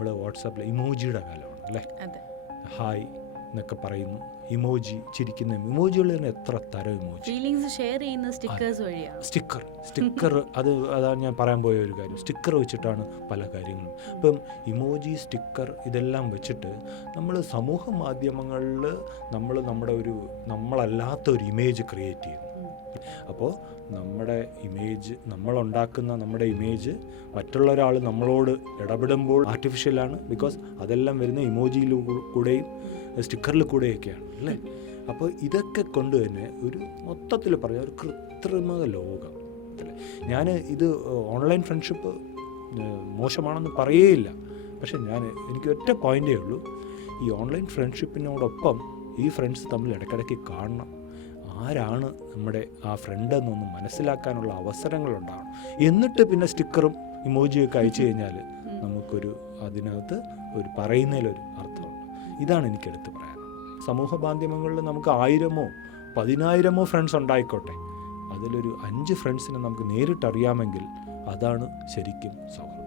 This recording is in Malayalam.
നമ്മൾ വാട്സാപ്പിൽ ഇമോജിയുടെ കാലമാണ് അല്ലേ. ഹായ് എന്നൊക്കെ പറയുന്നു, ഇമോജി, ചിരിക്കുന്ന ഇമോജികൾ തന്നെ എത്ര തരം ഇമോജി. ഫീലിംഗ്സ് ഷെയർ ചെയ്യുന്ന സ്റ്റിക്കേഴ്സ് വഴിയാണ്. സ്റ്റിക്കർ അതാണ് ഞാൻ പറയാൻ പോയ ഒരു കാര്യം. സ്റ്റിക്കർ വെച്ചിട്ടാണ് പല കാര്യങ്ങളും. ഇപ്പം ഇമോജി, സ്റ്റിക്കർ ഇതെല്ലാം വെച്ചിട്ട് നമ്മൾ സമൂഹ മാധ്യമങ്ങളിൽ നമ്മളല്ലാത്ത ഒരു ഇമേജ് ക്രിയേറ്റ് ചെയ്യുന്നു. അപ്പോൾ നമ്മുടെ ഇമേജ്, നമ്മളുണ്ടാക്കുന്ന നമ്മുടെ ഇമേജ് മറ്റുള്ള ഒരാൾ നമ്മളോട് ഇടപെടുമ്പോൾ ആർട്ടിഫിഷ്യലാണ്. ബിക്കോസ് അതെല്ലാം വരുന്ന ഇമോജിയിലൂടെയും സ്റ്റിക്കറിൽ കൂടെയൊക്കെയാണ് അല്ലേ. അപ്പോൾ ഇതൊക്കെ കൊണ്ട് തന്നെ ഒരു മൊത്തത്തിൽ പറഞ്ഞാൽ ഒരു കൃത്രിമ ലോകം അല്ലേ. ഞാൻ ഇത് ഓൺലൈൻ ഫ്രണ്ട്ഷിപ്പ് മോശമാണെന്ന് പറയുകയില്ല. പക്ഷെ എനിക്ക് ഒറ്റ പോയിൻ്റേ ഉള്ളൂ, ഈ ഓൺലൈൻ ഫ്രണ്ട്ഷിപ്പിനോടൊപ്പം ഈ ഫ്രണ്ട്സ് തമ്മിൽ ഇടയ്ക്കിടയ്ക്ക് കാണണം. ആരാണ് നമ്മുടെ ആ ഫ്രണ്ട് എന്നൊന്ന് മനസ്സിലാക്കാനുള്ള അവസരങ്ങളുണ്ടാകണം. എന്നിട്ട് പിന്നെ സ്റ്റിക്കറും ഇമോജിയൊക്കെ അയച്ചു കഴിഞ്ഞാൽ നമുക്കൊരു അതിനകത്ത് ഒരു പറയുന്നതിലൊരു അർത്ഥമുണ്ട്. ഇതാണ് എനിക്കെടുത്ത് പറയാനുള്ളത്. സമൂഹ മാധ്യമങ്ങളിൽ നമുക്ക് 1000-ഓ 10,000-ഓ ഫ്രണ്ട്സ് ഉണ്ടായിക്കോട്ടെ, അതിലൊരു 5 ഫ്രണ്ട്സിനെ നമുക്ക് നേരിട്ടറിയാമെങ്കിൽ അതാണ് ശരിക്കും സൗഹൃദം.